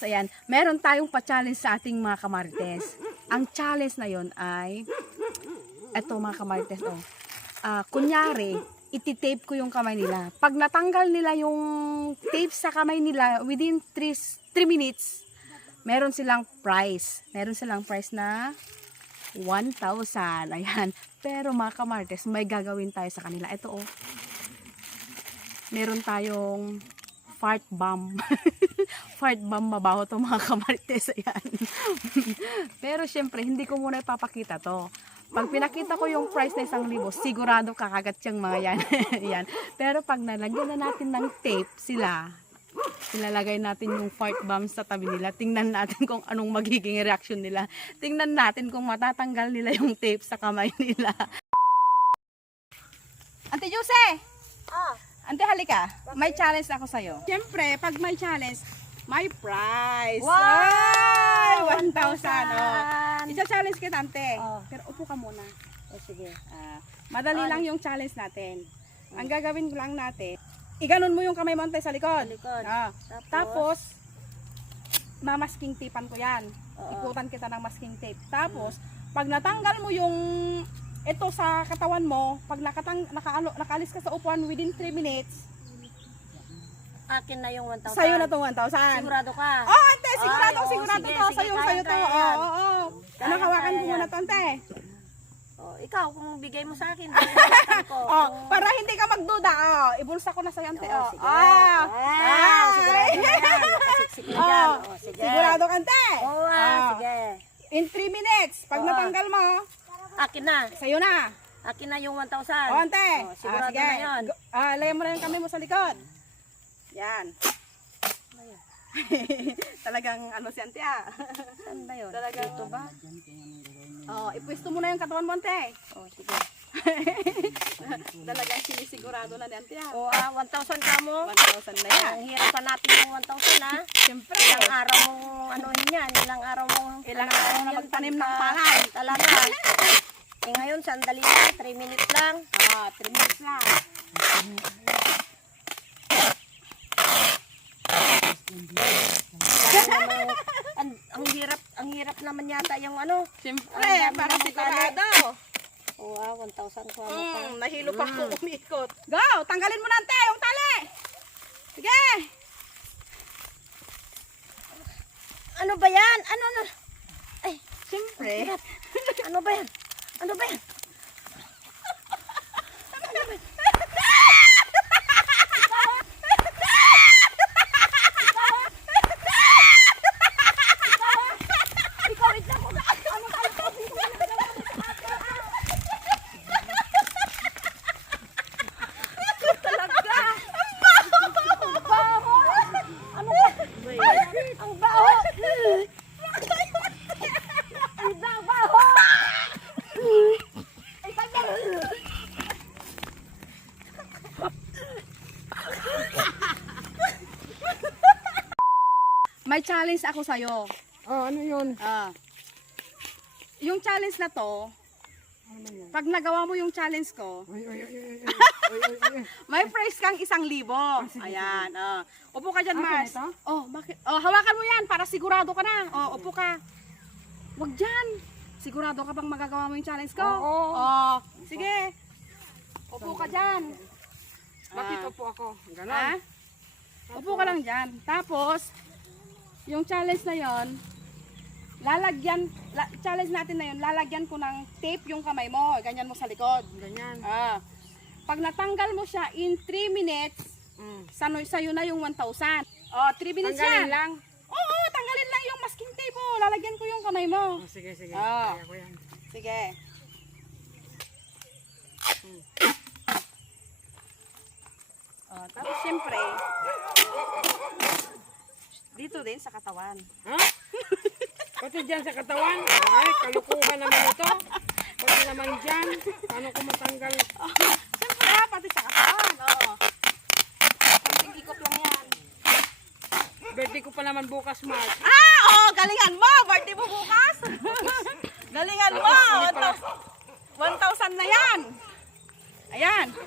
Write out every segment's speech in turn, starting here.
bukas, ayan, meron tayong pa-challenge sa ating mga kamarites. Ang challenge na yon ay, eto mga kamarites, kunyari, iti-tape ko yung kamay nila. Pag natanggal nila yung tape sa kamay nila, within 3 minutes, meron silang prize. Meron silang prize na 1,000. Ayan. Pero mga kamarites, may gagawin tayo sa kanila. Ito meron tayong fart bomb. Fart bomb, mabaho to mga kamarites. Ayan. Pero syempre, hindi ko muna ipapakita to. Pag pinakita ko yung price na 1,000, sigurado kakagat yung mga yan. Yan. Pero pag nalagyan na natin ng tape sila, ilalagay natin yung fart bomb sa tabi nila. Tingnan natin kung anong magiging reaction nila. Tingnan natin kung matatanggal nila yung tape sa kamay nila. Ante Jose! Ante, halika. May challenge ako sa'yo. Siyempre, pag may challenge, may prize. Wow! 1,000. Isa-challenge kita, ante. Oh. Pero upo ka muna. Sige. Madali lang yung challenge natin. Ang gagawin lang natin, iganon mo yung kamay mo, ante, sa likod. Likod. Tapos, mamasking tapean ko yan. Oo. Ikutan kita ng masking tape. Tapos, pag natanggal mo yung ito sa katawan mo, pag nakalis ka sa upuan within 3 minutes, Akin na yung 1,000. sa'yo na itong 1,000. Sigurado ka? Oh, ante, sigurado, Ay, oo, sigurado sige, to. sige, Sa'yo kaya, to. kaya Oo, yan. oo. Kaya, Hawakan kaya ko muna yan. to, ante. Ikaw, kung bigay mo sa akin, bigay ko. Para hindi ka magduda. Ibulsa ko na sa'yo, ante. Sige. Sigurado na yan. Nakasiksik na dyan. Sige. Sigurado ka, ante. Oo, sige. In 3 minutes, pag natanggal mo, Akin na. sa'yo na. Akin na yung 1,000. O, ante. Sigurado Sige. na yun. Lagyan mo na yung kamay mo sa likod. Yan. Talagang ano si ante Saan ba yun? Talagang Dito ba? ipwesto mo na yung katawan mo, ante. Sige. Talagang sinisigurado na ni ante 1,000 ka mo? 1,000 na yan. Ang hirap pa natin yung 1,000 ha. Siyempre. Ilang araw mong anuhin yan. Ilang araw mong Na magtanim ng palay. Talaga. Ngayon, sandali na. 3 minutes lang. 3 minutes lang. Ang hirap naman yata yung ano. Siyempre, Ang para dami ng sigurado. 1,000 ko ano pa. Nahilo pa ko umikot. Go! Tanggalin mo na, ante, yung tali. Sige. Ano ba yan? Ano? Ay, Siyempre. ano ba yan? Ano ba yan? Ang baho! Ang baho! Ay, sandali! May challenge ako sa'yo. Ano yun? Yung challenge na to, pag nagawa mo yung challenge ko, may prize kang 1,000. Ayan. Upo ka dyan, Mars. Bakit? Hawakan mo yan para sigurado ka na. Upo ka. Wag dyan. Sigurado ka bang magagawa mo yung challenge ko? Sige. Upo ka dyan. Bakit upo ako? Ganon. Ha? Upo ka lang dyan. Tapos, yung challenge na yon, challenge natin na yun, lalagyan ko ng tape yung kamay mo. Ganyan mo sa likod. Ganyan. Pag natanggal mo siya in 3 minutes, sa'yo na yung 1,000. 3 minutes Tanggalin yan. lang. Oo, tanggalin lang yung masking tape. Lalagyan ko yung kamay mo. Sige. Ah. Kaya ko yan. Sige. Tapos syempre, dito din sa katawan. Ha? Pati dyan sa katawan? Ay, kalukuhan naman ito. Pati naman dyan. Paano ko matanggal? Siyempre, pati sa katawan. Konting ikot lang yan. Birthday ko pa naman bukas, Mark. Galingan mo. Birthday mo bukas. Galingan mo. 1,000 na yan. Ayan. 1,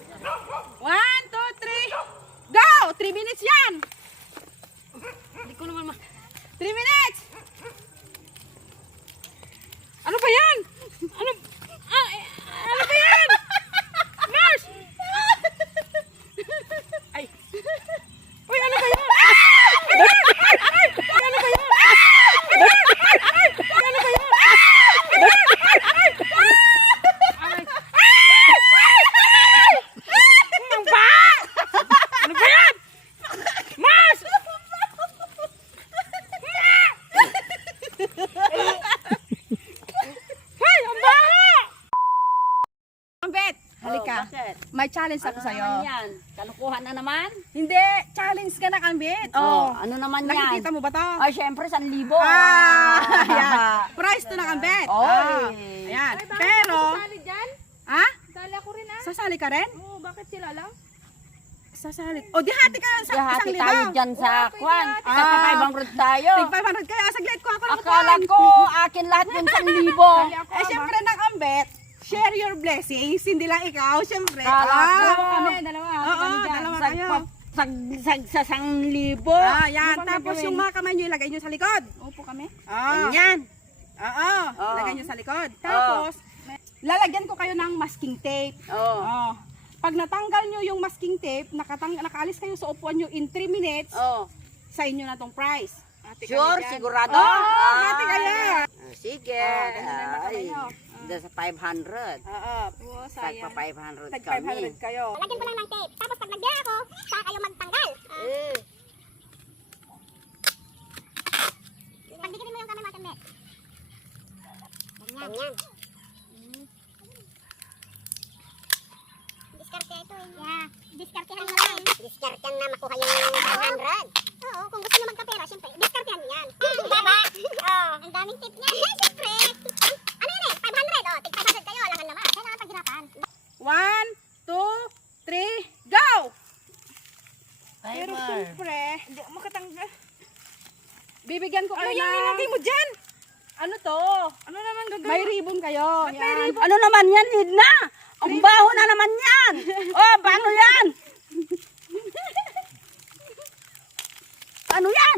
2, 3. Go! 3 minutes yan. Hindi ko naman 3 3 minutes! Ano ba yan? Ano? Ano ba yan? Mars! Ay! Uy, ano ba yan? Ano ba yan? Ano ba yan? Aray! Ang ba? Ano ba yan? Mars! Hoy, ang baho! Ambet, halika. Bakit? May challenge ako Ano sa'yo. naman yan? Kalukuhan na naman? Hindi, challenge ka na, Ambet. Oh. Ano naman yan? Nakikita mo ba to? Ay, syempre, 1,000. Ayan. Price to ng Ambet. Oy. Ayan. Pero, Sali dyan? ha? Sali ako rin Sasali ka rin? Oo, bakit sila lang? Sasali. O, di hati kayo sa Hati isang tayo libaw. dyan sa kwan. Ah. Sa 500 tayo. Tig 500 kayo. Saglit ko ako ng Akala upuan. ko, akin lahat yung 1,000. Eh, syempre ng Ambet, share your blessings. Hindi lang ikaw, syempre. Kala ko. dalawa. Oo, Kami dyan, dalawa sa- kayo. Sa 1,000. Yan. Ano bang Tapos gagawin? yung mga kamay nyo, ilagay nyo sa likod. Upo kami. Ganyan. Oo. Oo. Ilagay nyo sa likod. Tapos, lalagyan ko kayo ng masking tape. Oh. Oh. Pag natanggal nyo yung masking tape, nakaalis kayo sa upuan nyo in 3 minutes, Oh. sa inyo na tong prize. Ate kami Sure, dyan. sigurado? Oo, ate kayo. Sige. ganun na yung makamay Ay, nyo. doon sa 500. Oo. Tagpa 500 Tag kami. 500 kayo. Lagyan ko lang ng tape. Tapos pag nagbiya ako, saka kayo magtanggal. Pagdikitin mo yung kamay mga kamay. Ganyan. Diskarte ito eh. Yeah. Diskartehan mo lang. Diskartehan na makuha yung 100. Oo, kung gusto nyo magkapera, syempre, diskartehan mo yan. Diba? Oo. Ang daming tip niya. Syempre. Ano yun eh? 500. Oh, tig 500 kayo. Alangan naman. Kailangan paghirapan. 1, 2, 3, go! Pero syempre, Hindi ako makatanggal. bibigyan ko Ano kayo yung ng... nilagay mo dyan? Ano to? Ano naman gagawin? May ribbon kayo. Yan. Ano naman yan, Edna? Ang baho na naman yan. Oh, paano yan? Ano yan?